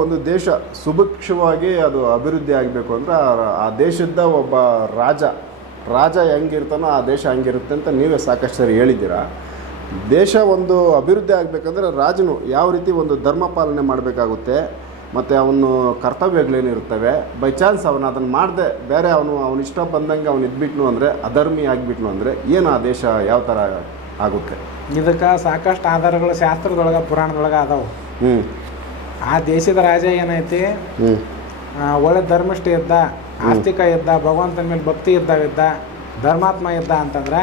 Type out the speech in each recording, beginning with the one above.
ಒಂದು ದೇಶ ಸುಭಿಕ್ಷವಾಗಿ ಅದು ಅಭಿವೃದ್ಧಿ ಆಗಬೇಕು ಅಂದರೆ ಆ ದೇಶದ ಒಬ್ಬ ರಾಜ ರಾಜ ಹೆಂಗಿರ್ತಾನೋ ಆ ದೇಶ ಹಂಗಿರುತ್ತೆ ಅಂತ ನೀವೇ ಸಾಕಷ್ಟು ಸರಿ ಹೇಳಿದ್ದೀರಾ? ದೇಶ ಒಂದು ಅಭಿವೃದ್ಧಿ ಆಗಬೇಕಂದ್ರೆ ರಾಜನು ಯಾವ ರೀತಿ ಒಂದು ಧರ್ಮ ಪಾಲನೆ ಮಾಡಬೇಕಾಗುತ್ತೆ ಮತ್ತು ಅವನು ಕರ್ತವ್ಯಗಳೇನಿರ್ತವೆ ಬೈ ಚಾನ್ಸ್ ಅವನು ಅದನ್ನು ಮಾಡದೆ ಬೇರೆ ಅವನು ಅವನು ಇಷ್ಟ ಬಂದಂಗೆ ಅವನು ಇದ್ಬಿಟ್ನು ಅಂದರೆ ಅಧರ್ಮಿ ಆಗಿಬಿಟ್ನು ಅಂದರೆ ಏನು ಆ ದೇಶ ಯಾವ ಥರ ಆಗುತ್ತೆ? ಇದಕ್ಕೆ ಸಾಕಷ್ಟು ಆಧಾರಗಳು ಶಾಸ್ತ್ರದೊಳಗೆ ಪುರಾಣದೊಳಗೆ ಅದಾವೆ ಹ್ಞೂ ಆ ದೇಶದ ರಾಜ ಏನೈತಿ? ಒಳ್ಳೆ ಧರ್ಮಿಷ್ಠ ಇದ್ದ ಆಸ್ತಿಕ ಇದ್ದ ಭಗವಂತನ ಮೇಲೆ ಭಕ್ತಿ ಇದ್ದಾವಿದ್ದ ಧರ್ಮಾತ್ಮ ಇದ್ದ ಅಂತಂದ್ರೆ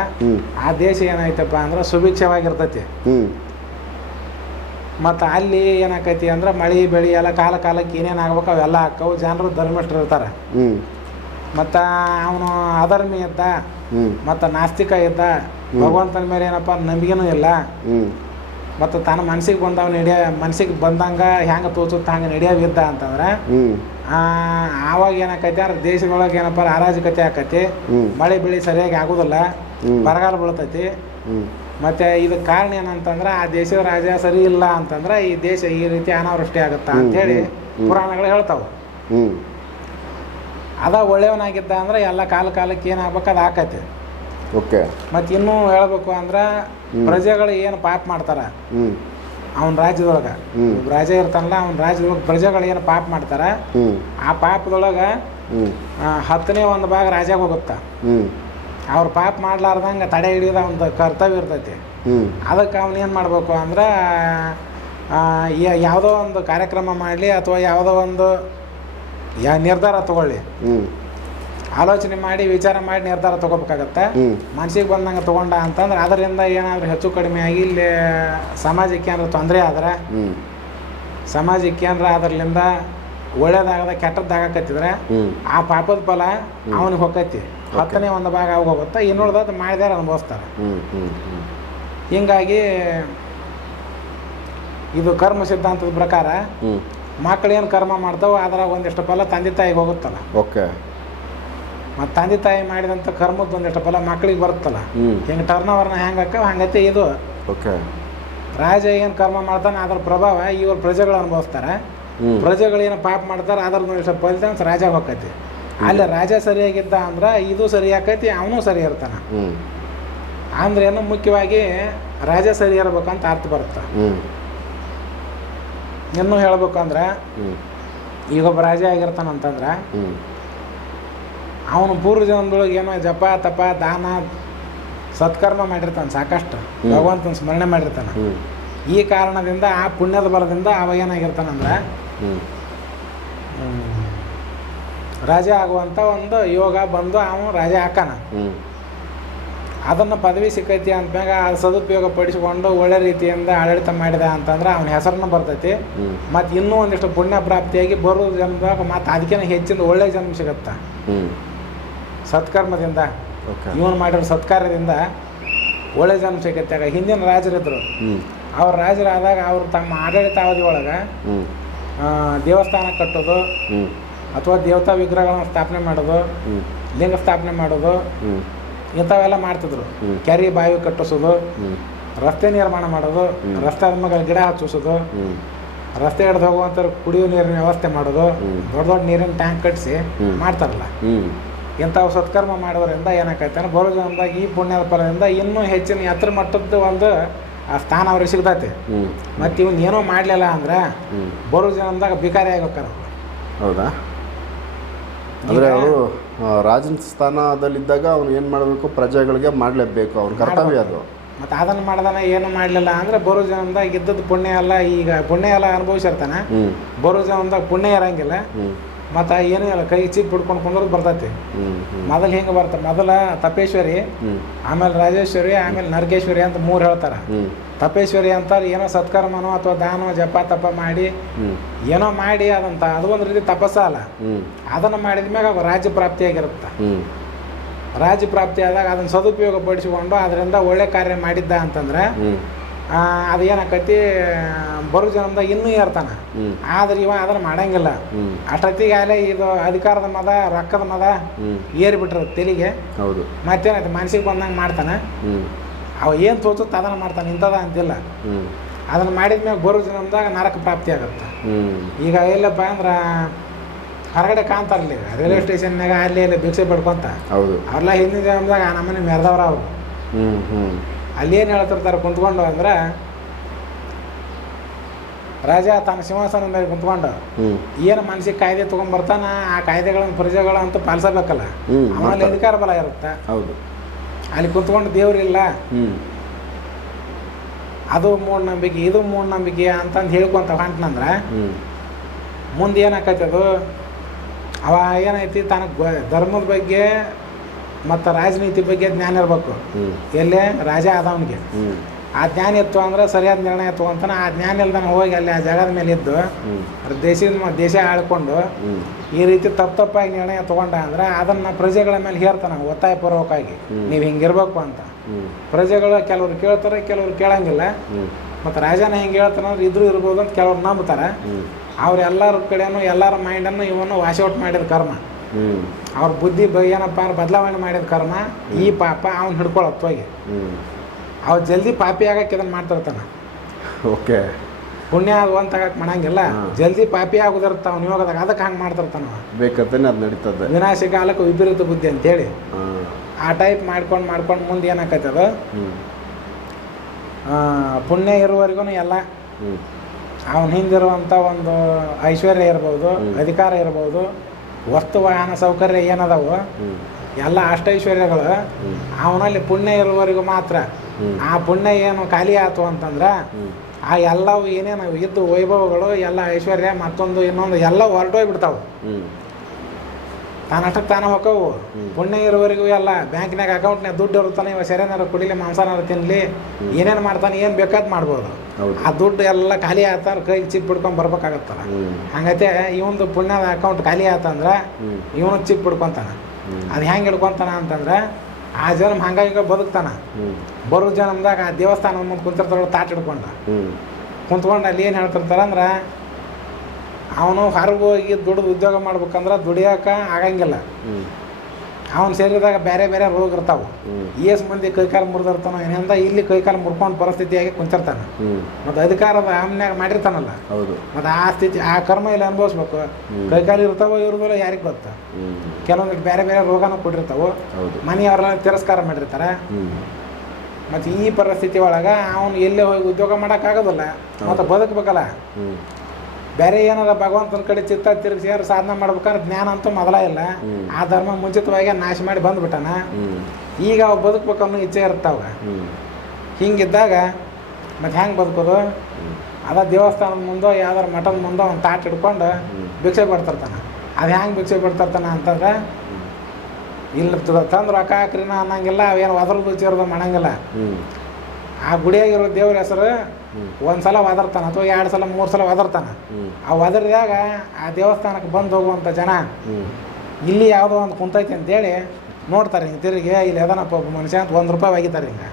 ಆ ದೇಶ ಏನಾಯ್ತಪ್ಪ ಅಂದ್ರೆ ಸುಭಿಕ್ಷವಾಗಿರ್ತೈತಿ. ಮತ್ತು ಅಲ್ಲಿ ಏನಾಕೈತಿ ಅಂದ್ರೆ ಮಳೆ ಬೆಳೆ ಎಲ್ಲ ಕಾಲ ಕಾಲಕ್ಕೆ ಏನೇನು ಆಗ್ಬೇಕು ಅವೆಲ್ಲ ಹಾಕವು. ಜನರು ಧರ್ಮಿಷ್ಠರು ಇರ್ತಾರೆ. ಮತ್ತು ಅವನು ಅಧರ್ಮಿ ಇದ್ದ ಮತ್ತು ನಾಸ್ತಿಕ ಇದ್ದ ಭಗವಂತನ ಮೇಲೆ ಏನಪ್ಪ ನಂಬಿಕೆನೂ ಇಲ್ಲ. ಮತ್ತು ತಾನು ಮನ್ಸಿಗೆ ಬಂದವ್ ನಡೆಯ ಮನ್ಸಿಗೆ ಬಂದಂಗ ಹೆಂಗೆ ತೋಚುತ್ತೆ ಹಂಗೆ ನಡೆಯವಿದ್ದ ಅಂತಂದ್ರೆ ಆವಾಗ ಏನಾಕೈತಿ ಅಂದ್ರೆ ದೇಶದೊಳಗೆ ಏನಪ್ಪ ಅರಾಜಕತೆ ಆಕತಿ. ಮಳೆ ಬೆಳೆ ಸರಿಯಾಗಿ ಆಗೋದಿಲ್ಲ. ಬರಗಾಲ ಬೀಳ್ತೈತಿ. ಮತ್ತೆ ಇದಕ್ಕೆ ಕಾರಣ ಏನಂತಂದ್ರೆ ಆ ದೇಶದ ರಾಜ ಸರಿ ಇಲ್ಲ ಅಂತಂದ್ರೆ ಈ ದೇಶ ಈ ರೀತಿ ಅನಾವೃಷ್ಟಿ ಆಗುತ್ತಾ ಅಂತ ಅಂತೇಳಿ. ಪುರಾಣಗಳು ಹೇಳ್ತಾವ. ಅದ ಒಳ್ಳೆಯವನಾಗಿದ್ದ ಅಂದ್ರೆ ಎಲ್ಲ ಕಾಲ ಕಾಲಕ್ಕೆ ಏನಾಗ್ಬೇಕು ಅದು ಆಕೈತಿ. ಓಕೆ. ಮತ್ತು ಇನ್ನೂ ಹೇಳಬೇಕು ಅಂದ್ರೆ ಪ್ರಜೆಗಳು ಏನು ಪಾಪ ಮಾಡ್ತಾರ? ಅವನ ರಾಜ್ಯದೊಳಗೆ. ಒಬ್ಬ ರಾಜ ಇರ್ತಾನಲ್ಲ ಅವನ ರಾಜ್ಯದೊಳಗ ಪ್ರಜೆಗಳು ಏನು ಪಾಪ ಮಾಡ್ತಾರ? ಆ ಪಾಪದೊಳಗೆ ಹತ್ತನೇ ಒಂದು ಭಾಗ ರಾಜಾಗ ಹೋಗುತ್ತಾ. ಅವ್ರ ಪಾಪ ಮಾಡ್ಲಾರ್ದಂಗೆ ತಡೆ ಹಿಡಿಯೋದು ಅವನ ಕರ್ತವ್ಯ ಇರ್ತೈತಿ. ಅದಕ್ಕೆ ಅವನು ಏನು ಮಾಡಬೇಕು ಅಂದ್ರೆ ಯಾವುದೋ ಒಂದು ಕಾರ್ಯಕ್ರಮ ಮಾಡಲಿ ಅಥವಾ ಯಾವುದೋ ಒಂದು ನಿರ್ಧಾರ ತಗೊಳ್ಳಿ. ಆಲೋಚನೆ ಮಾಡಿ ವಿಚಾರ ಮಾಡಿ ನಿರ್ಧಾರ ತಗೋಬೇಕಾಗತ್ತೆ. ಮನಸ್ಸಿಗೆ ಮನ್ಸಿಗೆ ಬಂದಂಗೆ ತಗೊಂಡ ಅಂತಂದ್ರೆ ಅದರಿಂದ ಏನಾದರೂ ಹೆಚ್ಚು ಕಡಿಮೆ ಆಗಿ ಇಲ್ಲಿ ಸಮಾಜಕ್ಕೆ ಏನಾದ್ರು ತೊಂದರೆ ಆದ್ರೆ ಸಮಾಜಕ್ಕೆ ಏನಾರ ಅದರ್ಲಿಂದ ಒಳ್ಳೇದಾಗದ ಕೆಟ್ಟದ್ದಾಗಕತ್ತಿದ್ರೆ ಆ ಪಾಪದ ಫಲ ಅವನಿಗೆ ಹೊಕ್ಕೈತಿ. ಹತ್ತನೇ ಒಂದು ಭಾಗ ಆಗಿ ಹೋಗುತ್ತೆ ಇನ್ನುಳ್ದದ್ದು ಮಾಡಿದಾರೆ ಅನುಭವಿಸ್ತಾರೆ. ಹಿಂಗಾಗಿ ಇದು ಕರ್ಮ ಸಿದ್ಧಾಂತದ ಪ್ರಕಾರ ಮಕ್ಕಳೇನು ಕರ್ಮ ಮಾಡ್ತಾವೋ ಅದರ ಒಂದಿಷ್ಟು ಫಲ ತಂದೆ ತಾಯಿಗೆ ಹೋಗುತ್ತಲ್ಲ. ಓಕೆ. ಮತ್ತು ತಂದೆ ತಾಯಿ ಮಾಡಿದಂಥ ಕರ್ಮದ ಒಂದಿಷ್ಟು ಫಲ ಮಕ್ಕಳಿಗೆ ಬರುತ್ತಲ್ಲ. ಹಿಂಗೆ ಟರ್ನ್ ಓವರ್ನ ಹೆಂಗೆ ಹಾಕವ ಹಂಗತೆ ಇದು. ಓಕೆ. ರಾಜ ಏನು ಕರ್ಮ ಮಾಡ್ತಾನೆ ಅದ್ರ ಪ್ರಭಾವ ಇವ್ರ ಪ್ರಜೆಗಳು ಅನುಭವಿಸ್ತಾರೆ. ಪ್ರಜೆಗಳೇನು ಪ್ರಜೆಗಳು ಏನು ಪಾಪ ಮಾಡ್ತಾರೆ ಅದ್ರ ಒಂದಿಷ್ಟು ಫಲಿತಾಂಶ ರಾಜ ಹೋಗತಿ ಅಲ್ಲಿ ರಾಜ ಸರಿಯಾಗಿದ್ದ ಅಂದ್ರೆ ಇದು ಸರಿ ಆಕೈತಿ ಅವನು ಸರಿ ಇರ್ತಾನೆ. ಅಂದ್ರೇನು ಅಂದ್ರೆ ಏನು ಮುಖ್ಯವಾಗಿ ರಾಜ ಸರಿ ಇರ್ಬೇಕಂತ ಅರ್ಥ ಬರುತ್ತೆ? ಇನ್ನೂ ಹೇಳ್ಬೇಕಂದ್ರೆ ಹ್ಞೂ ಈಗ ಒಬ್ಬ ರಾಜ ಆಗಿರ್ತಾನಂತಂದ್ರೆ ಅವನು ಪೂರ್ವಜನದೊಳಗೆ ಏನೋ ಜಪ ತಪ ದಾನ ಸತ್ಕರ್ಮ ಮಾಡಿರ್ತಾನೆ ಸಾಕಷ್ಟು. ಭಗವಂತನ ಸ್ಮರಣೆ ಮಾಡಿರ್ತಾನೆ. ಈ ಕಾರಣದಿಂದ ಆ ಪುಣ್ಯದ ಬಲದಿಂದ ಅವ ಏನಾಗಿರ್ತಾನಂದ್ರೆ ರಾಜ ಆಗುವಂಥ ಒಂದು ಯೋಗ ಬಂದು ಅವನು ರಾಜ ಹಾಕಾನ. ಅದನ್ನು ಪದವಿ ಸಿಕ್ಕೈತಿ ಅಂದ್ಮ್ಯಾಗ ಆ ಸದುಪಯೋಗ ಪಡಿಸಿಕೊಂಡು ಒಳ್ಳೆ ರೀತಿಯಿಂದ ಆಡಳಿತ ಮಾಡಿದ ಅಂತಂದ್ರೆ ಅವನ ಹೆಸರನ್ನು ಬರ್ತೈತಿ. ಮತ್ತು ಇನ್ನೂ ಒಂದಿಷ್ಟು ಪುಣ್ಯ ಪ್ರಾಪ್ತಿಯಾಗಿ ಬರೋ ಜನ್ಮದಾಗ ಮತ್ತು ಅದಕ್ಕಿಂತ ಹೆಚ್ಚಿನ ಒಳ್ಳೆ ಜನ್ಮ ಸಿಗತ್ತೆ. ಸತ್ಕರ್ಮದಿಂದ ಓಕೆ. ಇವನು ಮಾಡಿರೋ ಸತ್ಕಾರ್ಯದಿಂದ ಒಳ್ಳೆ ಜನ ಸಿಗತ್ತೆ. ಆಗ ಹಿಂದಿನ ರಾಜರಿದ್ರು. ಅವ್ರ ರಾಜರಾದಾಗ ಅವರು ತಮ್ಮ ಆಡಳಿತಾವಧಿ ಒಳಗೆ ದೇವಸ್ಥಾನ ಕಟ್ಟೋದು ಅಥವಾ ದೇವತಾ ವಿಗ್ರಹಗಳನ್ನು ಸ್ಥಾಪನೆ ಮಾಡೋದು ಲಿಂಗ ಸ್ಥಾಪನೆ ಮಾಡೋದು ಇಂಥವೆಲ್ಲ ಮಾಡ್ತಿದ್ರು. ಕೆರೆ ಬಾವಿ ಕಟ್ಟಿಸೋದು ರಸ್ತೆ ನಿರ್ಮಾಣ ಮಾಡೋದು. ರಸ್ತೆ ಮಗಳ ಗಿಡ ಹಚ್ಚಿಸೋದು ರಸ್ತೆ ಹಿಡ್ದು ಹೋಗುವಂಥ ಕುಡಿಯೋ ನೀರಿನ ವ್ಯವಸ್ಥೆ ಮಾಡೋದು ದೊಡ್ಡ ದೊಡ್ಡ ನೀರಿನ ಟ್ಯಾಂಕ್ ಕಟ್ಟಿಸಿ. ಮಾಡ್ತಾರಲ್ಲ. ಇಂಥವು ಸತ್ಕರ್ಮ ಮಾಡೋದ್ರಿಂದ ಏನಾಕೈತೆ ಅಂದ್ರೆ ಬರೋ ಜನದಾಗ ಈ ಪುಣ್ಯದ ಫಲದಿಂದ ಇನ್ನೂ ಹೆಚ್ಚಿನ ಎತ್ತರ ಮಟ್ಟದ ಒಂದು ಆ ಸ್ಥಾನ ಅವ್ರಿಗೆ ಸಿಗ್ತೈತಿ. ಮತ್ತು ಇವನ್ ಏನೋ ಮಾಡಲಿಲ್ಲ ಅಂದ್ರೆ ಬರೋ ಜನದಾಗ ಬಿಕಾರಿ ಆಗೋಕ್ಕಾರ ಹೌದಾ? ಅಂದರೆ ಅವರು ರಾಜನ ಸ್ಥಾನದಲ್ಲಿದ್ದಾಗ ಅವನು ಏನು ಮಾಡಬೇಕು? ಪ್ರಜೆಗಳಿಗೆ ಮಾಡಲೇಬೇಕು ಅವ್ರ ಕರ್ತವ್ಯ ಅದು. ಮತ್ತು ಅದನ್ನು ಮಾಡ್ದಾನ ಏನು ಮಾಡಲಿಲ್ಲ ಅಂದ್ರೆ ಬರೋ ಜನದಾಗ ಇದ್ದದ್ದು ಪುಣ್ಯ ಅಲ್ಲ ಈಗ ಪುಣ್ಯ ಎಲ್ಲ ಅನುಭವಿಸಿರ್ತಾನೆ. ಬರೋ ಜನದಾಗ ಪುಣ್ಯ ಇರಂಗಿಲ್ಲ. ಮತ್ತು ಏನೂ ಇಲ್ಲ ಕೈ ಚಿಪ್ ಬಿಡ್ಕೊಂಡು ಕುಂದ್ರದ್ದು ಬರ್ತೈತಿ. ಮೊದಲು ಹಿಂಗೆ ಬರ್ತದೆ ಮೊದಲ ತಪೇಶ್ವರಿ ಆಮೇಲೆ ರಾಜೇಶ್ವರಿ ಆಮೇಲೆ ನರಕೇಶ್ವರಿ ಅಂತ ಮೂರು ಹೇಳ್ತಾರೆ. ತಪೇಶ್ವರಿ ಅಂತಾರೆ ಏನೋ ಸತ್ಕರ್ಮನೋ ಅಥವಾ ದಾನೋ ಜಪ ತಪ ಮಾಡಿ ಏನೋ ಮಾಡಿ ಅದಂತ ಅದು ಒಂದು ರೀತಿ ತಪಸ್ಸ ಅಲ್ಲ. ಅದನ್ನ ಮಾಡಿದ ಮ್ಯಾಗ ರಾಜ್ಯ ಪ್ರಾಪ್ತಿಯಾಗಿರುತ್ತೆ ರಾಜ್ಯ ಪ್ರಾಪ್ತಿ ಆದಾಗ ಅದನ್ನು ಸದುಪಯೋಗ ಪಡಿಸಿಕೊಂಡು ಅದರಿಂದ ಒಳ್ಳೆ ಕಾರ್ಯ ಮಾಡಿದ್ದ ಅಂತಂದ್ರೆ ಅದು ಏನಾಕತಿ ಬರೋ ಜನ್ಮದಾಗ ಇನ್ನೂ ಏರ್ತಾನ. ಆದ್ರೆ ಇವ ಅದನ್ನ ಮಾಡಂಗಿಲ್ಲ. ಅಷ್ಟೊತ್ತಿಗೆ ಅಲ್ಲೇ ಇದು ಅಧಿಕಾರದ ಮದ ರೊಕ್ಕದ ಮದ ಏರಿ ಏರಿಬಿಟ್ರ ತೆಲಿಗೆ. ಹೌದು. ಮತ್ತೇನಾಯ್ತು ಮನ್ಸಿಗೆ ಬಂದಂಗೆ ಮಾಡ್ತಾನೆ. ಅವ ಏನು ತೋಚುತ್ತೆ ಅದನ್ನು ಮಾಡ್ತಾನೆ ಇಂಥದ ಅಂತಿಲ್ಲ. ಅದನ್ನ ಮಾಡಿದ ಮ್ಯಾಗ ಬರೋ ಜನ್ಮದಾಗ ನರಕ ಪ್ರಾಪ್ತಿ ಆಗುತ್ತೆ. ಈಗ ಎಲ್ಲಪ್ಪ ಅಂದ್ರೆ ಹೊರಗಡೆ ಕಾಣ್ತಾರಲ್ಲ ಈಗ ರೈಲ್ವೆ ಸ್ಟೇಷನ್ನಾಗ ಅಲ್ಲಿ ಇಲ್ಲಿ ಭಿಕ್ಷೆ ಪಡ್ಕೊಂತ. ಹೌದು. ಅವ್ರೆಲ್ಲ ಹಿಂದಿನ ಜನ್ಮದಾಗ ಆ ನಮ್ಮನೆ ಮೆರೆದವ್ರ ಅವ್ರು. ಹ್ಞೂ ಹ್ಞೂ ಅಲ್ಲಿ ಏನು ಹೇಳ್ತಿರ್ತಾರೆ ಕುಂತ್ಕೊಂಡು ಅಂದ್ರೆ ರಾಜ ತನ್ನ ಸಿಂಹಾಸನ ಮೇಲೆ ಕುಂತ್ಕೊಂಡು ಏನು ಮನಸ್ಸಿಗೆ ಕಾಯ್ದೆ ತೊಗೊಂಬರ್ತಾನ ಆ ಕಾಯ್ದೆಗಳನ್ನು ಪ್ರಜೆಗಳು ಅಂತ ಪಾಲಿಸಬೇಕಲ್ಲ? ಅವನಲ್ಲಿ. ಅಧಿಕಾರ ಬಲ ಇರುತ್ತೆ. ಹೌದು. ಅಲ್ಲಿ ಕುಂತ್ಕೊಂಡು ದೇವ್ರಿಲ್ಲ ಅದು ಮೂಢನಂಬಿಕೆ ಇದು ಮೂಢನಂಬಿಕೆ ಅಂತಂದು ಹೇಳ್ಕೊಂತ ಹೊಂಟನಂದ್ರೆ ಮುಂದೆ ಏನಾಕೈತಿ ಅದು? ಅವ ಏನೈತಿ ತನಗೆ ಧರ್ಮದ ಬಗ್ಗೆ ಮತ್ತು ರಾಜನೀತಿ ಬಗ್ಗೆ ಜ್ಞಾನ ಇರಬೇಕು. ಎಲ್ಲೇ ರಾಜ ಆದವನಿಗೆ. ಆ ಜ್ಞಾನ ಇತ್ತು ಅಂದ್ರೆ ಸರಿಯಾದ ನಿರ್ಣಯ ತಗೊಂತಾನ ಆ ಜ್ಞಾನ ಇಲ್ದಾನೆ ಹೋಗಿ ಅಲ್ಲಿ ಆ ಜಾಗದ ಮೇಲೆ ಇದ್ದು ದೇಶದ ದೇಶ ಆಳ್ಕೊಂಡು ಈ ರೀತಿ ತಪ್ಪು ತಪ್ಪಾಗಿ ನಿರ್ಣಯ ತಗೊಂಡ ಅಂದ್ರೆ ಅದನ್ನು ಪ್ರಜೆಗಳ ಮೇಲೆ ಹೇರ್ತಾನ ಒತ್ತಾಯಪೂರ್ವಕವಾಗಿ. ಪೂರ್ವಕವಾಗಿ ನೀವು ಹಿಂಗಿರ್ಬೇಕು ಅಂತ. ಪ್ರಜೆಗಳು ಕೆಲವ್ರು ಕೇಳ್ತಾರೆ ಕೆಲವ್ರು ಕೇಳಂಗಿಲ್ಲ. ಮತ್ತು ರಾಜನ ಹೆಂಗೆ ಹೇಳ್ತಾನೆ ಅಂದ್ರೆ ಇದ್ರು ಇರ್ಬೋದು ಅಂತ ಕೆಲವ್ರು ನಂಬ್ತಾರೆ. ಅವರೆಲ್ಲರ ಕಡೆನೂ ಎಲ್ಲರ ಮೈಂಡನ್ನು ಇವನು ವಾಶ್ ಔಟ್ ಮಾಡಿದ ಕರ್ಮ. ಅವ್ರ ಬುದ್ಧಿ ಬ ಏನಪ್ಪ ಅಂದ್ರೆ ಬದಲಾವಣೆ ಮಾಡಿದ ಕರ್ಮ ಈ ಪಾಪ ಅವ್ನು ಹಿಡ್ಕೊಳತ್ ಹೋಗಿ ಅವ್ರು ಜಲ್ದಿ ಪಾಪಿ ಆಗಕ್ಕೆ ಇದನ್ನು ಮಾಡ್ತಿರ್ತಾನೆ. ಓಕೆ. ಪುಣ್ಯ ಅದು ಅಂತ ಆಗಕ್ಕೆ ಮಾಡಂಗಿಲ್ಲ. ಜಲ್ದಿ ಪಾಪಿ ಆಗೋದಿರ್ತಾವ ಅವ್ನು ಇವಾಗದಾಗ ಅದಕ್ಕೆ ಹಂಗೆ ಮಾಡ್ತಿರ್ತಾನ. ಬೇಕಂತಾನೆ ಅದು ನಡೀತದೆ. ವಿನಾಶ ಕಾಲಕ್ಕೆ ವಿಪರೀತ ಬುದ್ಧಿ ಅಂತೇಳಿ. ಆ ಟೈಪ್ ಮಾಡ್ಕೊಂಡು ಮಾಡ್ಕೊಂಡು ಮುಂದೆ ಏನಾಕೈತೆ ಅದು? ಪುಣ್ಯ ಇರುವವರೆಗೂ ಎಲ್ಲ ಅವನ ಹಿಂದಿರುವಂಥ ಒಂದು ಐಶ್ವರ್ಯ ಇರ್ಬೋದು ಅಧಿಕಾರ ಇರ್ಬೋದು ವಸ್ತು ವಾಹನ ಸೌಕರ್ಯ ಏನದಾವು? ಎಲ್ಲ ಅಷ್ಟೈಶ್ವರ್ಯಗಳು. ಅವನಲ್ಲಿ ಪುಣ್ಯ ಇರುವವರೆಗೂ ಮಾತ್ರ. ಆ ಪುಣ್ಯ ಏನು ಖಾಲಿ ಆಯ್ತು ಅಂತಂದ್ರೆ ಆ ಎಲ್ಲವು ಏನೇನು ಇದ್ದು ವೈಭವಗಳು ಎಲ್ಲ ಐಶ್ವರ್ಯ ಮತ್ತೊಂದು ಇನ್ನೊಂದು ಎಲ್ಲ ಹೊರಟೋಗ್ಬಿಡ್ತಾವೆ. ತಾನಷ್ಟಕ್ಕೆ ತಾನೇ ಹೋಗವು. ಪುಣ್ಯ ಇರುವವರೆಗೂ ಎಲ್ಲ ಬ್ಯಾಂಕ್ನಾಗ ಅಕೌಂಟ್ನಾಗ ದುಡ್ಡು ಇರುತ್ತಾನೆ ಇವ ಸೆರೆನಾರು ಕುಡಿಲಿ ಮಾಂಸಾನಾರು ತಿನ್ನಲಿ. ಏನೇನು ಮಾಡ್ತಾನೆ ಏನು ಬೇಕಾದ್ ಮಾಡ್ಬೋದು. ಆ ದುಡ್ಡು ಎಲ್ಲ ಖಾಲಿ ಆತಾರ ಕೈಗೆ ಚಿಪ್ ಬಿಡ್ಕೊಂಡು ಬರ್ಬೇಕಾಗತ್ತಲ್ಲ. ಹಂಗತೆ ಇವಂದು ಪುಣ್ಯದ ಅಕೌಂಟ್ ಖಾಲಿ ಆತಂದ್ರೆ ಇವನು ಚಿಪ್ ಬಿಡ್ಕೊಂತಾನ ಹ್ಞೂ ಅದು ಹೆಂಗೆ ಹಿಡ್ಕೊಂತಾನ ಅಂತಂದ್ರೆ ಆ ಜನ್ಮ ಹಂಗಾಗಿ ಬದುಕ್ತಾನ. ಬರೋ ಜನ್ಮದಾಗ ಆ ದೇವಸ್ಥಾನ ಮುಂದೆ ಕುಂತಿರ್ತಾರ ತಾಟ್ ಹಿಡ್ಕೊಂಡು. ಕುಂತ್ಕೊಂಡು ಅಲ್ಲಿ ಏನು ಹೇಳ್ತಿರ್ತಾರೆ ಅಂದ್ರೆ ಅವನು ಹೊರಗೆ ಹೋಗಿ ದುಡ್ದು ಉದ್ಯೋಗ ಮಾಡ್ಬೇಕಂದ್ರೆ ದುಡಿಯೋಕೆ ಆಗಂಗಿಲ್ಲ. ಅವನ ಶರೀರದಾಗ ಬೇರೆ ಬೇರೆ ರೋಗ ಇರ್ತಾವೆ. ಏಸ್ ಮಂದಿ ಕೈಕಾಲು ಮುರಿದಿರ್ತಾನೋ ಏನಂದ ಇಲ್ಲಿ ಕೈಕಾಲು ಮುರ್ಕೊಂಡು ಪರಿಸ್ಥಿತಿಯಾಗಿ ಕುಂತಿರ್ತಾನೆ. ಮತ್ತು ಅಧಿಕಾರದ ಆಮ್ನ್ಯಾಗ ಮಾಡಿರ್ತಾನಲ್ಲ. ಮತ್ತು ಆ ಸ್ಥಿತಿ ಆ ಕರ್ಮ ಇಲ್ಲಿ ಅನುಭವಿಸ್ಬೇಕು. ಕೈಕಾಲ ಇರ್ತಾವೋ ಇರೋದಿಲ್ಲ ಯಾರಿಗೆ ಗೊತ್ತು? ಕೆಲವೊಂದಕ್ಕೆ ಕೆಲವೊಂದು ಬೇರೆ ಬೇರೆ ರೋಗನೂ ಕೊಟ್ಟಿರ್ತಾವೆ. ಮನೆಯವರೆಲ್ಲ ತಿರಸ್ಕಾರ ಮಾಡಿರ್ತಾರೆ. ಮತ್ತು ಈ ಪರಿಸ್ಥಿತಿ ಒಳಗೆ ಅವನು ಎಲ್ಲೇ ಹೋಗಿ ಉದ್ಯೋಗ ಮಾಡೋಕ್ಕಾಗೋದಿಲ್ಲ ಮತ್ತು ಬದುಕಬೇಕಲ್ಲ. ಬೇರೆ ಏನಾರ ಭಗವಂತನ ಕಡೆ ಚಿತ್ತ ತಿರುಗಿಸಿ ಯಾರು ಸಾಧನೆ ಮಾಡ್ಬೇಕಾದ್ರೆ ಜ್ಞಾನ ಅಂತೂ ಮೊದಲ ಇಲ್ಲ. ಆ ಧರ್ಮ ಮುಂಚಿತವಾಗಿ ನಾಶ ಮಾಡಿ ಬಂದ್ಬಿಟ್ಟಾನ. ಈಗ ಅವು ಬದುಕ್ಬೇಕು ಅನ್ನೋ ಇಚ್ಛೆ ಇರ್ತಾವ. ಹಿಂಗಿದ್ದಾಗ ಮತ್ತೆ ಹೆಂಗೆ ಬದುಕೋದು? ಅದ ದೇವಸ್ಥಾನದ ಮುಂದೋ ಯಾವ್ದಾರ ಮಠದ ಮುಂದೋ ಒಂದು ತಾಟ್ ಹಿಡ್ಕೊಂಡು ಭಿಕ್ಷೆ ಬಿಡ್ತಿರ್ತಾನೆ ಅದು ಹೆಂಗೆ ಭಿಕ್ಷೆ ಬಿಡ್ತಿರ್ತಾನೆ ಅಂತಂದ್ರೆ ಇಲ್ಲಿ ತ- ತಂದು ರೊಕ್ಕ ಹಾಕ್ರಿನ ಅನ್ನಂಗಿಲ್ಲ ಅವೇನು ಒದರ್ದು ಚೇರ್ದು ಮಾಡಂಗಿಲ್ಲ. ಆ ಗುಡಿಯಾಗಿರೋ ದೇವ್ರ ಹೆಸರು ಒಂದು ಸಲ ಒದರ್ತಾನೆ ಅಥವಾ ಎರಡು ಸಲ ಮೂರು ಸಲ ಒದರ್ತಾನೆ ಆ ಒದರಿದಾಗ ಆ ದೇವಸ್ಥಾನಕ್ಕೆ ಬಂದು ಹೋಗುವಂಥ ಜನ ಇಲ್ಲಿ ಯಾವುದೋ ಒಂದು ಕುಂತೈತಿ ಅಂತೇಳಿ ನೋಡ್ತಾರೆ ಹಿಂಗೆ ತಿರುಗಿ ಇಲ್ಲಿ ಅದನಪ್ಪ ಮನುಷ್ಯ ಅಂತ ಒಂದು ರೂಪಾಯಿ ಒಗಿತಾರೆ ಹಿಂಗೆ.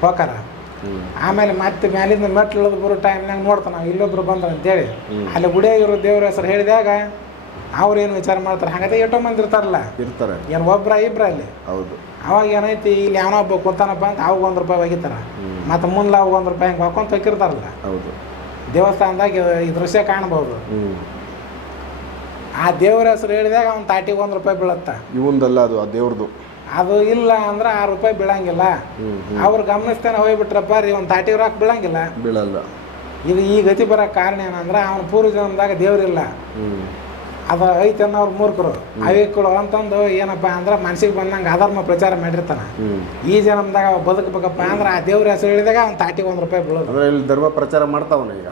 ಹೋಕಾರ. ಆಮೇಲೆ ಮತ್ತೆ ಮ್ಯಾಲಿಂದ ಮೆಟ್ಲು ಇಳಿದು ಬರೋ ಟೈಮ್ನಾಗ ನೋಡ್ತಾನೆ ಇಲ್ಲೊಬ್ರು ಬಂದ್ರು ಅಂತೇಳಿ. ಅಲ್ಲಿ ಗುಡಿಯಾಗಿರೋ ದೇವ್ರ ಹೆಸರು ಹೇಳಿದಾಗ ಅವ್ರೇನು ವಿಚಾರ ಮಾಡ್ತಾರೆ? ಹಾಗಾದ್ರೆ ಎಷ್ಟೋ ಮಂದಿ ಇರ್ತಾರಲ್ಲ. ಇರ್ತಾರೆ. ಏನು ಒಬ್ರ ಇಬ್ರ ಅಲ್ಲಿ. ಹೌದು. ಅವಾಗ ಏನೈತಿ ಇಲ್ಲಿ ಯಾವನೋ ಒಬ್ಬ ಕೊತ್ತಾನಪ್ಪ ಅಂತ ಅವಾಗ ಒಂದು ರೂಪಾಯಿ ಒಗಿತಾರ. ಮತ್ತೆ ಮುಂದೆ ಅವಾಗ ಒಂದು ರೂಪಾಯಿ ಹೆಂಗೆ ಹಾಕೊಂತ ಹೋಗಿರ್ತಾರಲ್ಲ ಹೌದು. ದೇವಸ್ಥಾನದಾಗ ಈ ದೃಶ್ಯ ಕಾಣ್ಬೋದು. ಆ ದೇವ್ರ ಹೆಸರು ಹೇಳಿದಾಗ ಅವ್ನು ತಾಟಿಗೆ ಒಂದು ರೂಪಾಯಿ ಬೀಳತ್ತ. ಇವೊಂದಲ್ಲ ಅದು ಆ ದೇವ್ರದು. ಅದು ಇಲ್ಲ ಅಂದ್ರೆ ಆ ರೂಪಾಯಿ ಬೀಳಂಗಿಲ್ಲ. ಅವ್ರು ಗಮನಿಸ್ತಾನೆ ಹೋಗ್ಬಿಟ್ರಪ್ಪ ರೀ ಒಂದು ತಾಟಿ ರೊಕ್ಕ ಬೀಳಂಗಿಲ್ಲ. ಬೀಳಲ್ಲ. ಇದು ಈ ಗತಿ ಬರೋಕ್ಕೆ ಕಾರಣ ಏನಂದ್ರೆ ಅವನ ಪೂರ್ವ ಜನ್ಮದಾಗ ದೇವ್ರಿಲ್ಲ ಅದು ಐತೆ ಅನ್ನೋರು ಮೂರ್ಖರು. ಅವಿಕಳು ಅಂತಂದು ಏನಪ್ಪ ಅಂದ್ರೆ ಮನ್ಸಿಗೆ ಬಂದಂಗೆ ಅಧರ್ಮ ಪ್ರಚಾರ ಮಾಡಿರ್ತಾನೆ. ಈ ಜನ್ಮದಾಗ ಅವ ಬದುಕಬೇಕಪ್ಪ ಅಂದ್ರೆ ಆ ದೇವ್ರ ಹೆಸರು ಹೇಳಿದಾಗ ಅವ್ನು ತಾಟಿಗೆ ಒಂದು ರೂಪಾಯಿ ಬೀಳೋದು. ಅಂದರೆ ಇಲ್ಲಿ ಧರ್ಮ ಪ್ರಚಾರ ಮಾಡ್ತಾವನ ಈಗ.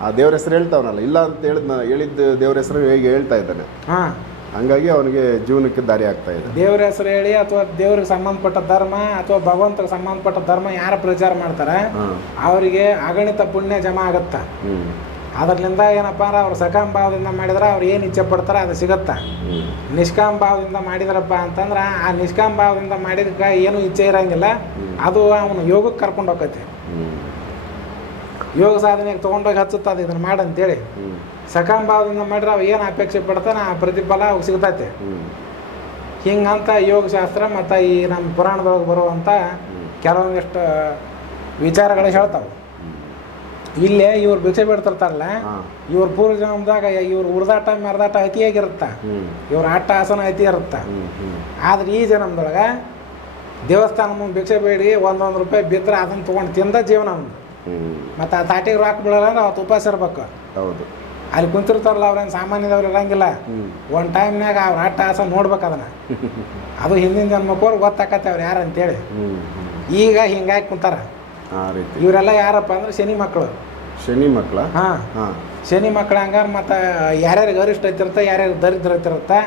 ಆ ದೇವ್ರ ಹೆಸರು ಹೇಳ್ತಾವನಲ್ಲ. ಇಲ್ಲ ಅಂತ ಹೇಳಿದ್ನ ಹೇಳಿದ್ದ ದೇವ್ರ ಹೆಸರು ಹೇಗೆ ಹೇಳ್ತಾ ಇದ್ದಾನೆ. ಹಾಂ. ಹಂಗಾಗಿ ಅವನಿಗೆ ಜೀವನಕ್ಕೆ ದಾರಿ ಆಗ್ತಾ ಇದೆ. ದೇವ್ರ ಹೆಸರು ಹೇಳಿ ಅಥವಾ ದೇವ್ರಿಗೆ ಸಂಬಂಧಪಟ್ಟ ಧರ್ಮ ಅಥವಾ ಭಗವಂತಗೆ ಸಂಬಂಧಪಟ್ಟ ಧರ್ಮ ಯಾರು ಪ್ರಚಾರ ಮಾಡ್ತಾರೆ ಅವರಿಗೆ ಅಗಣಿತ ಪುಣ್ಯ ಜಮಾ ಆಗತ್ತ. ಅದರಿಂದ ಏನಪ್ಪ ಅಂದ್ರೆ ಅವ್ರು ಸಕಾಂ ಭಾವದಿಂದ ಮಾಡಿದ್ರೆ ಅವ್ರು ಏನು ಇಚ್ಛೆ ಪಡ್ತಾರೆ ಅದು ಸಿಗತ್ತೆ. ನಿಷ್ಕಾಮ್ ನಿಷ್ಕಾಂ ಭಾವದಿಂದ ಮಾಡಿದ್ರಪ್ಪ ಅಂತಂದ್ರೆ ಆ ನಿಷ್ಕಾಮ್ ಭಾವದಿಂದ ಮಾಡಿದಕ್ಕೆ ಏನು ಇಚ್ಛೆ ಇರಂಗಿಲ್ಲ. ಅದು ಅವನು ಯೋಗಕ್ಕೆ ಕರ್ಕೊಂಡು ಹೋಗತ್ತೆ. ಯೋಗ ಸಾಧನೆಗೆ ತೊಗೊಂಡೋಗಿ ಹಚ್ಚುತ್ತೆ ಅದು ಇದನ್ನು ಮಾಡಂತೇಳಿ ಸಕಾಮ್ ಸಕಾಂ ಭಾವದಿಂದ ಮಾಡಿದ್ರೆ ಅವು ಏನು ಅಪೇಕ್ಷೆ ಪಡ್ತಾನೆ ಆ ಪ್ರತಿಫಲ ಅವು ಸಿಗ್ತೈತೆ. ಹಿಂಗಂತ ಯೋಗಶಾಸ್ತ್ರ ಮತ್ತು ಈ ನಮ್ಮ ಪುರಾಣದೊಳಗೆ ಬರುವಂಥ ಕೆಲವೊಂದಿಷ್ಟು ವಿಚಾರಗಳು ಹೇಳ್ತಾವೆ. ಇಲ್ಲೇ ಇವ್ರು ಭಿಕ್ಷೆ ಬಿಡ್ತಿರ್ತಾರಲ್ಲ ಇವ್ರ ಪೂರ್ವ ಜನ್ಮದಾಗ ಇವ್ರ ಉರ್ದಾಟ ಮೆರ್ದಾಟ ಅತಿಯಾಗಿರುತ್ತ ಇವ್ರ ಆಟ ಆಸನ ಅತಿ ಇರುತ್ತ. ಆದ್ರೆ ಈ ಜನ್ಮದೊಳಗೆ ದೇವಸ್ಥಾನ ಮುಂದೆ ಭಿಕ್ಷೆ ಬೇಡಿ ಒಂದೊಂದು ರೂಪಾಯಿ ಬಿದ್ದರೆ ಅದನ್ನ ತೊಗೊಂಡು ತಿಂದ ಜೀವನ ಹ್ಞೂ ಮತ್ತು ಆ ತಾಟಿಗೆ ರೊಕ್ಕ ಬೀಳಲ್ಲ ಅಂದ್ರೆ ಅವತ್ತು ಉಪವಾಸ ಇರ್ಬೇಕು. ಹೌದು. ಅಲ್ಲಿ ಕುಂತಿರ್ತಾರಲ್ಲ ಅವ್ರೇನು ಸಾಮಾನ್ಯದವ್ರು ಇರಂಗಿಲ್ಲ. ಒಂದು ಟೈಮ್ನಾಗ ಅವ್ರ ಆಟ ಆಸ ನೋಡ್ಬೇಕು ಅದನ್ನ. ಅದು ಹಿಂದಿನ ಜನ್ಮಕ್ಕೋರು ಗೊತ್ತಾಕತ್ತೆ ಅವ್ರು ಯಾರು ಅಂತೇಳಿ. ಈಗ ಹಿಂಗಾಗಿ ಕುಂತಾರ. ಆ ರೀತಿ. ಇವರೆಲ್ಲ ಯಾರಪ್ಪ ಅಂದ್ರೆ ಶನಿ ಮಕ್ಕಳು. ಶನಿ ಮಕ್ಕಳ? ಹಾಂ. ಹಾಂ. ಶನಿ ಮಕ್ಕಳು ಹಂಗಾರೆ ಮತ್ತು ಯಾರ್ಯಾರು ಗರಿಷ್ಠ ಐತಿರುತ್ತೆ ಯಾರ್ಯಾರು ದರಿದ್ರ ಐತಿರುತ್ತೆ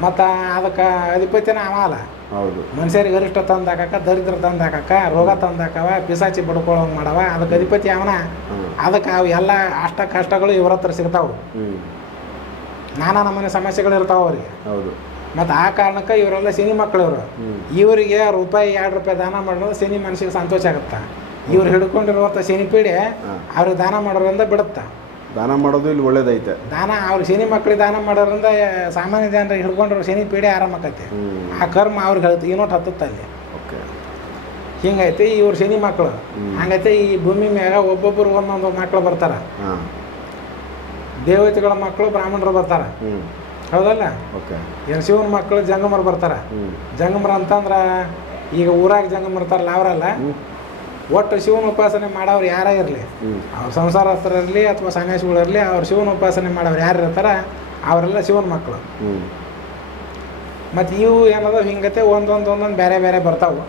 ಮತ್ತೆ ಅದಕ್ಕೆ ಅಧಿಪತಿನ ಅವ ಅಲ್ಲ. ಹೌದು. ಮನುಷ್ಯರಿಗೆ ಗರಿಷ್ಠ ತಂದು ದರಿದ್ರ ತಂದು ರೋಗ ತಂದು ಹಾಕವ ಪಿಸಾಚಿ ಮಾಡವ ಅದಕ್ಕೆ ಅಧಿಪತಿ ಅವನ. ಅದಕ್ಕೆ ಅವು ಎಲ್ಲ ಅಷ್ಟ ಕಷ್ಟಗಳು ಇವ್ರ ಹತ್ರ ಸಿಗ್ತಾವೆ. ನಾನಾ ನಮ್ಮನೆ ಸಮಸ್ಯೆಗಳು ಇರ್ತಾವೆ ಅವರಿಗೆ. ಹೌದು. ಮತ್ತು ಆ ಕಾರಣಕ್ಕೆ ಇವರೆಲ್ಲ ಸಿನಿ ಮಕ್ಕಳು ಇವರು ಇವರಿಗೆ ರೂಪಾಯಿ ಎರಡು ರೂಪಾಯಿ ದಾನ ಮಾಡೋದು ಸಿನಿ ಮನಸ್ಸಿಗೆ ಸಂತೋಷ ಆಗುತ್ತೆ. ಇವ್ರು ಹಿಡ್ಕೊಂಡಿರುವಂಥ ಸಿನಿ ಪೀಡೆ ಅವ್ರಿಗೆ ದಾನ ಮಾಡೋದ್ರಿಂದ ಬಿಡುತ್ತೆ. ದಾನ ಮಾಡೋದು ಇಲ್ಲಿ ಒಳ್ಳೇದೈತೆ. ದಾನ ಅವ್ರ ಸಿನಿ ಮಕ್ಕಳಿಗೆ ದಾನ ಮಾಡೋದ್ರಿಂದ ಸಾಮಾನ್ಯ ಜನರಿಗೆ ಹಿಡ್ಕೊಂಡಿರೋ ಸಿನಿ ಪೀಡೆ ಆರಾಮ ಆಕೈತಿ. ಆ ಕರ್ಮ ಅವ್ರಿಗೆ ಹೇಳ್ತು ಏನೋಟ್ ಹತ್ತುತ್ತೆ ಅಲ್ಲಿ. ಓಕೆ. ಹಿಂಗೈತಿ ಇವ್ರ ಶನಿ ಮಕ್ಕಳು. ಹಂಗೈತೆ ಈ ಭೂಮಿ ಮ್ಯಾಗ ಒಬ್ಬೊಬ್ಬರು ಒಂದೊಂದು ಮಕ್ಕಳು ಬರ್ತಾರ. ದೇವತೆಗಳ ಮಕ್ಕಳು ಬ್ರಾಹ್ಮಣರು ಬರ್ತಾರ. ಹೌದಲ್ಲ? ಓಕೆ. ಏನು ಶಿವನ ಮಕ್ಕಳು ಜಂಗಮರ ಬರ್ತಾರ? ಜಂಗಮರ ಅಂತಂದ್ರೆ ಈಗ ಊರಾಗ ಜಂಗಮರ್ತಾರಲ್ಲ ಅವರಲ್ಲ? ಒಟ್ಟು ಶಿವನ ಉಪಾಸನೆ ಮಾಡೋರು ಯಾರೇ ಇರಲಿ. ಅವ್ರ ಸಂಸಾರ ಹತ್ರ ಇರಲಿ ಅಥವಾ ಸನ್ಯಾಸಿಗಳಿರಲಿ ಅವ್ರು ಶಿವನ ಉಪಾಸನೆ ಮಾಡೋರು ಯಾರು ಇರ್ತಾರ ಅವರೆಲ್ಲ ಶಿವನ ಮಕ್ಕಳು ಮತ್ತು ಇವು ಏನದ ಹಿಂಗತೆ ಒಂದೊಂದು ಒಂದೊಂದು ಬೇರೆ ಬೇರೆ ಬರ್ತಾವೆ.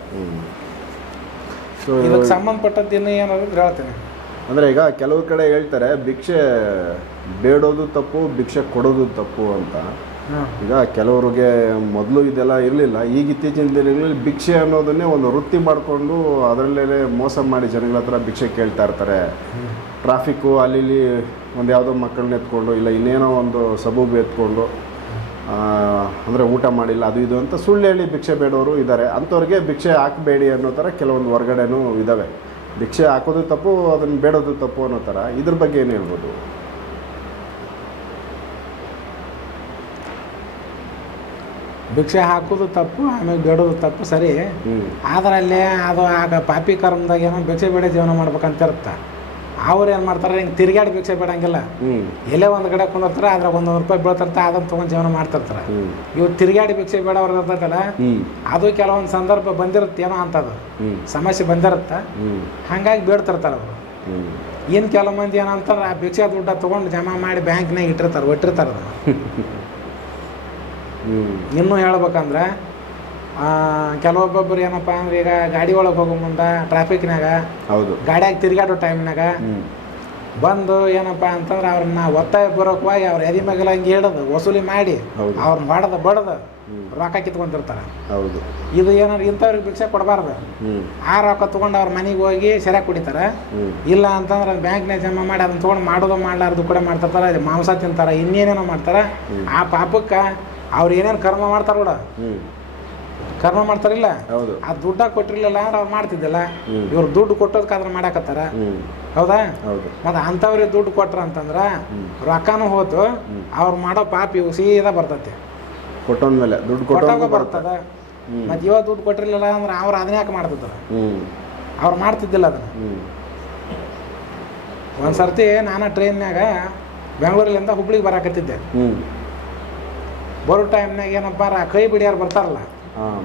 ಇದಕ್ಕೆ ಸಂಬಂಧಪಟ್ಟದ್ದು ಇನ್ನೂ ಏನಂದ್ರೆ ಹೇಳ್ತೀನಿ? ಅಂದರೆ ಈಗ ಕೆಲವು ಕಡೆ ಹೇಳ್ತಾರೆ ಭಿಕ್ಷೆ ಬೇಡೋದು ತಪ್ಪು ಭಿಕ್ಷೆ ಕೊಡೋದು ತಪ್ಪು ಅಂತ. ಈಗ ಕೆಲವರಿಗೆ ಮೊದಲು ಇದೆಲ್ಲ ಇರಲಿಲ್ಲ. ಈಗ ಇತ್ತೀಚಿನ ದಿನಗಳಲ್ಲಿ ಭಿಕ್ಷೆ ಅನ್ನೋದನ್ನೇ ಒಂದು ವೃತ್ತಿ ಮಾಡಿಕೊಂಡು ಅದರಲ್ಲೇ ಮೋಸ ಮಾಡಿ ಜನಗಳ ಹತ್ರ ಭಿಕ್ಷೆ ಕೇಳ್ತಾ ಇರ್ತಾರೆ. ಟ್ರಾಫಿಕ್ಕು ಅಲ್ಲಿ ಒಂದು ಯಾವುದೋ ಮಕ್ಕಳನ್ನ ಎತ್ಕೊಂಡು ಇಲ್ಲ ಇನ್ನೇನೋ ಒಂದು ಸಬೂಬು ಎತ್ಕೊಂಡು ಅಂದರೆ ಊಟ ಮಾಡಿಲ್ಲ ಅದು ಇದು ಅಂತ ಸುಳ್ಳು ಹೇಳಿ ಭಿಕ್ಷೆ ಬೇಡೋರು ಇದ್ದಾರೆ ಅಂಥವ್ರಿಗೆ ಭಿಕ್ಷೆ ಹಾಕಬೇಡಿ ಅನ್ನೋ ಥರ ಕೆಲವೊಂದು ಹೊರ್ಗಡೆನೂ ಇದ್ದಾವೆ ಭಿಕ್ಷೆ ಹಾಕೋದು ತಪ್ಪು ಅದನ್ನು ಬೇಡೋದು ತಪ್ಪು ಅನ್ನೋ ಥರ ಇದ್ರ ಬಗ್ಗೆ ಏನು ಹೇಳ್ಬೋದು? ಭಿಕ್ಷೆ ಹಾಕೋದು ತಪ್ಪು ಆಮೇಲೆ ಬೇಡೋದು ತಪ್ಪು ಸರಿ. ಅದರಲ್ಲಿ ಅದು ಆಗ ಪಾಪಿ ಕರ್ಮದಾಗ ಏನೋ ಭಿಕ್ಷೆ ಬೇಡ ಜೀವನ ಮಾಡ್ಬೇಕಂತ ಇರುತ್ತೆ ಅವ್ರು ಏನು ಮಾಡ್ತಾರೆ ಹಿಂಗೆ ತಿರುಗಾಡಿ ಭಿಕ್ಷೆ ಬೇಡಂಗಿಲ್ಲ. ಎಲ್ಲೇ ಒಂದು ಕಡೆ ಕೊಂಡೋಗ್ತಾರೆ ಅದ್ರಾಗ ಒಂದೊಂದು ರೂಪಾಯಿ ಬೀಳ್ತಿರ್ತಾರೆ ಅದನ್ನು ತೊಗೊಂಡು ಜೀವನ ಮಾಡ್ತಿರ್ತಾರೆ. ಇವು ತಿರುಗಾಡಿ ಭಿಕ್ಷೆ ಬೇಡವ್ರು ಇರ್ತೈತಲ್ಲ ಅದು ಕೆಲವೊಂದು ಸಂದರ್ಭ ಬಂದಿರುತ್ತೆ ಏನೋ ಅಂತದು. ಅದು ಸಮಸ್ಯೆ ಬಂದಿರುತ್ತೆ. ಹಂಗಾಗಿ ಬೇಡ್ತಿರ್ತಾರೆ ಅವರು. ಏನು ಇನ್ನು ಕೆಲವು ಮಂದಿ ಏನಂತಾರೆ ಆ ಭಿಕ್ಷೆ ದುಡ್ಡ ತೊಗೊಂಡು ಜಮಾ ಮಾಡಿ ಬ್ಯಾಂಕ್ನಾಗ ಇಟ್ಟಿರ್ತಾರೆ ಒಟ್ಟಿರ್ತಾರೆ ಇನ್ನೂ ಹೇಳ್ಬೇಕಂದ್ರೆ ಕೆಲವೊಬ್ಬೊಬ್ಬರು ಏನಪ್ಪ ಅಂದ್ರೆ ಈಗ ಗಾಡಿ ಒಳಗೆ ಹೋಗೋ ಮುಂದೆ ಟ್ರಾಫಿಕ್ನಾಗ ಹೌದು. ಗಾಡಿಯಾಗ ತಿರುಗಾಡೋ ಟೈಮ್ನಾಗ ಬಂದು ಏನಪ್ಪ ಅಂತಂದ್ರೆ ಅವ್ರನ್ನ ಒತ್ತಾಯ ಪೂರ್ವಕವಾಗಿ ಅವ್ರ ಎದಿ ಮಗಲ ಹಂಗೆ ಹಿಡದು ವಸೂಲಿ ಮಾಡಿ. ಅವ್ರನ್ನ ಹೊಡೆದು ಬಡ್ದು ರೊಕ್ಕ ಕಿತ್ಕೊಂತಿರ್ತಾರೆ. ಹೌದು. ಇದು ಏನಾರು ಇಂಥವ್ರಿಗೆ ಭಿಕ್ಷೆ ಕೊಡಬಾರ್ದು. ಆ ರೊಕ್ಕ ತೊಗೊಂಡು ಅವ್ರ ಮನೆಗೆ ಹೋಗಿ ಸೆರೆ ಕುಡಿತಾರೆ. ಇಲ್ಲ ಅಂತಂದ್ರೆ ಬ್ಯಾಂಕ್ನಾಗ ಜಮಾ ಮಾಡಿ ಅದನ್ನ ತೊಗೊಂಡು ಮಾಡೋದು ಮಾಡ್ಲಾರ್ದು ಕೂಡ ಮಾಡ್ತಿರ್ತಾರೆ ಮಾಂಸ ತಿಂತಾರೆ ಇನ್ನೇನೇನೋ ಮಾಡ್ತಾರೆ. ಆ ಪಾಪಕ್ಕೆ ಅವ್ರು ಏನೇನು ಕರ್ಮ ಮಾಡ್ತಾರ ನೋಡ? ಕರ್ಮ ಮಾಡ್ತಾರಿಲ್ಲ? ಹೌದು. ಆ ದುಡ್ಡ ಕೊಟ್ಟಿರ್ಲಿಲ್ಲ ಅವ್ರು ಮಾಡ್ತಿದ್ದಿಲ್ಲ. ಇವ್ರು ದುಡ್ಡು ಕೊಟ್ಟೋದಕ್ಕೆ ಅದನ್ನ ಮಾಡಾಕತ್ತಾರ? ಹೌದಾ? ಹೌದು. ಮತ್ತು ಅಂಥವ್ರಿಗೆ ದುಡ್ಡು ಕೊಟ್ರ ಅಂತಂದ್ರೆ ರೊಕ್ಕಾನು ಹೋತು. ಅವ್ರು ಮಾಡೋ ಪಾಪ ಇವು ಸೀದಾ ಬರ್ತೈತಿ. ಕೊಟ್ಟೋಂದ್ಮೇಲೆ ದುಡ್ಡು ಕೊಟ್ಟಾಗ ಬರ್ತದೆ. ಮತ್ತು ಇವಾಗ ದುಡ್ಡು ಕೊಟ್ಟಿರ್ಲಿಲ್ಲ ಅಂದ್ರೆ ಅವ್ರು ಅದನ್ನ ಯಾಕೆ ಮಾಡ್ತಿದ್ರು ಹ್ಞೂ ಅವ್ರು ಮಾಡ್ತಿದ್ದಿಲ್ಲ ಅದನ್ನ. ಒಂದ್ಸರ್ತಿ ಒಂದು ಸರ್ತಿ ನಾನು ಟ್ರೈನ್ಯಾಗ ಬೆಂಗಳೂರಿಲಿಂದ ಹುಬ್ಳಿಗೆ ಬರಾಕತ್ತಿದ್ದೆ. ಬರೋ ಟೈಮ್ನಾಗ ಏನಪ್ಪ ರಾ ಕೈ ಬಿಡಿಯಾರು ಬರ್ತಾರಲ್ಲ.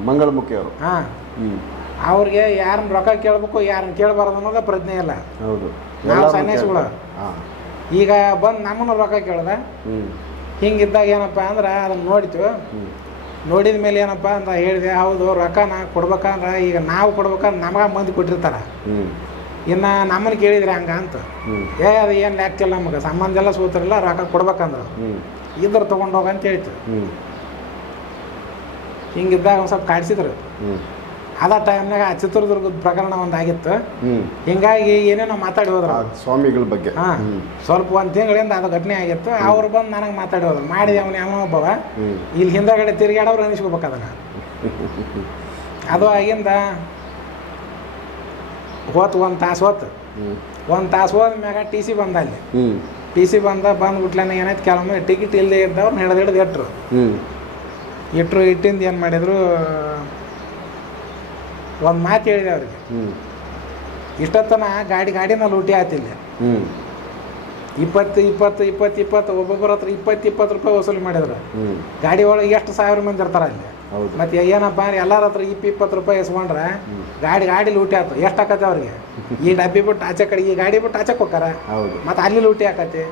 ಮಂಗಳಮುಖಿಯವರು. ಹಾಂ. ಹ್ಞೂ ಅವ್ರಿಗೆ ಯಾರನ್ನ ರೊಕ್ಕ ಕೇಳಬೇಕು ಯಾರನ್ನ ಕೇಳಬಾರ್ದು ಅನ್ನೋದ ಪ್ರಜ್ಞೆ ಇಲ್ಲ. ಹೌದು. ನಾವು ಸನ್ಯಾಸಿಗಳು. ಈಗ ಬಂದು ನಮ್ಮನ್ನ ರೊಕ್ಕ ಕೇಳ್ದ. ಹಿಂಗಿದ್ದಾಗ ಏನಪ್ಪ ಅಂದ್ರೆ ಅದನ್ನ ನೋಡಿತು. ನೋಡಿದ ಮೇಲೆ ಏನಪ್ಪ ಅಂತ ಹೇಳಿದೆ ಹೌದು ರೊಕ್ಕ ನಾ ಕೊಡ್ಬೇಕಂದ್ರೆ ಈಗ ನಾವು ಕೊಡ್ಬೇಕಂದ್ರೆ ನಮಗೆ ಮಂದಿ ಕೊಟ್ಟಿರ್ತಾರೆ. ಇನ್ನು ನಮ್ಮನ್ನ ಕೇಳಿದ್ರೆ ಹಂಗ ಅಂತ. ಏ ಅದು ಏನು ಲ್ಯಾಕ್ತಿಲ್ಲ ನಮಗೆ. ಸಂಬಂಧ ಎಲ್ಲ ಸೂತ್ರಲ್ಲ ರೊಕ್ಕ ಕೊಡ್ಬೇಕಂದ್ರೆ. ಇದ್ರ ತೊಗೊಂಡು ಹೋಗ ಅಂತ ಹೇಳ್ತು ಹಿಂಗಿದ್ದಾಗ ಒಂದು ಸ್ವಲ್ಪ ಕಾಡ್ಸಿದ್ರು ಅದ ಟೈಮ್ನಾಗ ಆ ಚಿತ್ರದುರ್ಗದ ಪ್ರಕರಣ ಒಂದು ಆಗಿತ್ತು. ಹ್ಞೂ ಹಿಂಗಾಗಿ ಏನೇನೋ ಮಾತಾಡಿ ಹೋದ್ರು. ಸ್ವಾಮಿಗಳ ಬಗ್ಗೆ. ಹಾಂ. ಸ್ವಲ್ಪ ಒಂದು ತಿಂಗಳಿಂದ ಅದು ಘಟನೆ ಆಗಿತ್ತು. ಅವ್ರು ಬಂದು ನನಗೆ ಮಾತಾಡಿ ಹೋದ್ರು. ಮಾಡಿ ಅವನು ಯಾವ ಒಬ್ಬವ. ಇಲ್ಲಿ ಹಿಂದಗಡೆ ತಿರುಗಾಡೋರು ಅನಿಸ್ಕೋಬೇಕು ಅದನ್ನು. ಅದು ಆಗಿಂದ ಹೋತು ಒಂದು ತಾಸು ಹೋತು. ಒಂದು ತಾಸು ಹೋದ ಮ್ಯಾಗ ಟಿ ಸಿ ಬಂದ ಅಲ್ಲಿ. ಟಿ ಸಿ ಬಂದ ಬಂದ್ಬಿಟ್ಲೇನ ಏನಾಯ್ತು? ಕೆಲವೊಮ್ಮೆ ಟಿಕೆಟ್ ಇಲ್ಲದೆ ಇದ್ದವ್ರು ಹಿಡ್ದು ಹಿಡ್ದು ಇಟ್ರು ಇಟ್ಟರು ಇಟ್ಟಿಂದ ಏನು ಮಾಡಿದ್ರು? ಒಂದು ಮಾತು ಹೇಳಿದೆ ಅವ್ರಿಗೆ. ಇಷ್ಟೊತ್ತನ ಗಾಡಿ ಗಾಡಿನ ಲೂಟಿ ಆತಿಲ್ಲ ಇಪ್ಪತ್ತು ಇಪ್ಪತ್ತು ಇಪ್ಪತ್ತು ಇಪ್ಪತ್ತು ಒಬ್ಬೊಬ್ಬರ ಹತ್ರ ಇಪ್ಪತ್ತು ಇಪ್ಪತ್ತು ರೂಪಾಯಿ ವಸೂಲಿ ಮಾಡಿದ್ರು. ಗಾಡಿ ಒಳಗೆ ಎಷ್ಟು ಸಾವಿರ ಮಂದಿ ಇರ್ತಾರೆ ಅಲ್ಲಿ? ಮತ್ತೆ ಏನಪ್ಪ ಎಲ್ಲರ ಹತ್ರ ಇಪ್ಪ ಇಪ್ಪತ್ತು ರೂಪಾಯಿ ಇಸ್ಕೊಂಡ್ರೆ ಗಾಡಿ ಗಾಡಿ ಲೂಟಿ ಆಯ್ತು ಎಷ್ಟು ಆಕತ್ತೆ ಅವ್ರಿಗೆ? ಈ ಡಬ್ಬಿ ಬಿಟ್ಟು ಆಚೆ ಕಡೆ ಈ ಗಾಡಿ ಬಿಟ್ಟು ಆಚೆ ಹೋಗಾರ ಹೌದು. ಮತ್ತೆ ಅಲ್ಲಿ ಲೂಟಿ ಆಕತಿ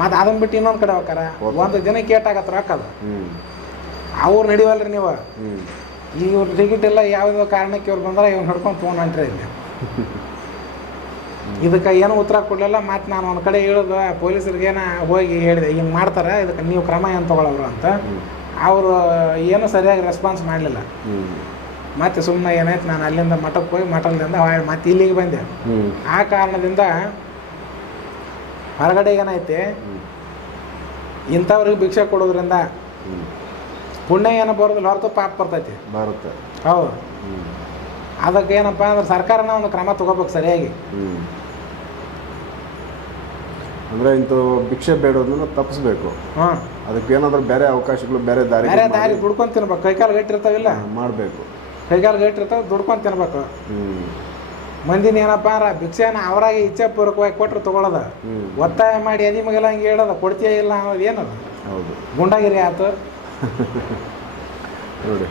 ಮತ್ತೆ ಅದನ್ನ ಬಿಟ್ಟು ಇನ್ನೊಂದು ಕಡೆ ಹೋಗಾರ. ಒಂದು ದಿನ ಕೇಟ್ ಆಗತ್ತೆ ರೊಕ್ಕ ಅದು ಹ್ಞೂ ಅವ್ರು ನಡಿವಲ್ರಿ ನೀವು. ಈ ಇವ್ರ ಟಿಕೆಟ್ ಎಲ್ಲ ಯಾವುದೋ ಕಾರಣಕ್ಕೆ ಇವ್ರು ಬಂದ್ರೆ ಇವ್ನು ಹಿಡ್ಕೊಂಡು ಫೋನ್ ಹೊಂಟ್ರಿ ಇಲ್ಲಿ. ಇದಕ್ಕೆ ಏನು ಉತ್ತರ ಕೊಡಲಿಲ್ಲ. ಮತ್ತು ನಾನು ಒಂದು ಕಡೆ ಹೇಳಿದ ಪೊಲೀಸರಿಗೇನ ಹೋಗಿ ಹೇಳಿದೆ. ಹಿಂಗೆ ಮಾಡ್ತಾರೆ. ಇದಕ್ಕೆ ನೀವು ಕ್ರಮ ಏನು ತೊಗೊಳವ್ರು ಅಂತ. ಅವರು ಏನು ಸರಿಯಾಗಿ ರೆಸ್ಪಾನ್ಸ್ ಮಾಡಲಿಲ್ಲ. ಮತ್ತೆ ಸುಮ್ಮನೆ ಏನಾಯ್ತು ನಾನು ಅಲ್ಲಿಂದ ಮಠಕ್ಕೆ ಹೋಗಿ ಮಠದಿಂದ ಮತ್ತೆ ಇಲ್ಲಿಗೆ ಬಂದೆ. ಆ ಕಾರಣದಿಂದ ಹೊರಗಡೆ ಏನೈತೆ ಇಂಥವ್ರಿಗೆ ಭಿಕ್ಷೆ ಕೊಡೋದ್ರಿಂದ ಪುಣ್ಯ ಏನೋ ಬರೋದಿಲ್ಲ ಹೊರತು ಪಾಪ ಬರ್ತೈತಿ. ಬರುತ್ತೆ. ಹೌದು. ಅದಕ್ಕೆ ಏನಪ್ಪ ಅಂದ್ರೆ ಸರ್ಕಾರನ ಒಂದು ಕ್ರಮ ತಗೋಬೇಕು ಸರಿಯಾಗಿ. ಅಂದರೆ ಇಂತ ಭಿಕ್ಷೆ ಬೇಡೋದನ್ನ ತಪ್ಪಿಸ್ಬೇಕು. ಹಾಂ. ಅದಕ್ಕೆ ಏನಾದರೂ ಬೇರೆ ಅವಕಾಶಗಳು ಬೇರೆ ದಾರಿ ಬೇರೆ ದಾರಿ ದುಡ್ಕೊಂಡ್ ತಿನ್ಬೇಕು. ಕೈಕಾಲು ಗಟ್ಟಿರ್ತಾವಿಲ್ಲ ಮಾಡಬೇಕು. ಕೈಕಾಲು ಗಟ್ಟಿರ್ತಾವ ದುಡ್ಕೊಂಡ್ ತಿನ್ಬೇಕು. ಮಂದಿನ ಏನಪ್ಪ ಅಂದ್ರೆ ಭಿಕ್ಷೆನ ಅವರಾಗಿ ಇಚ್ಛೆ ಪೂರ್ವಕವಾಗಿ ಕೊಟ್ಟರು ತಗೊಳ್ಳೋದ ಒತ್ತಾಯ ಮಾಡಿ ಎದಿ ಮಗಲ ಹಂಗೆ ಹೇಳೋದ ಕೊಡ್ತೀಯ ಇಲ್ಲ ಅನ್ನೋದು ಏನದು? ಹೌದು. ಗುಂಡಾಗಿರಿ ಆಯ್ತು ನೋಡಿ.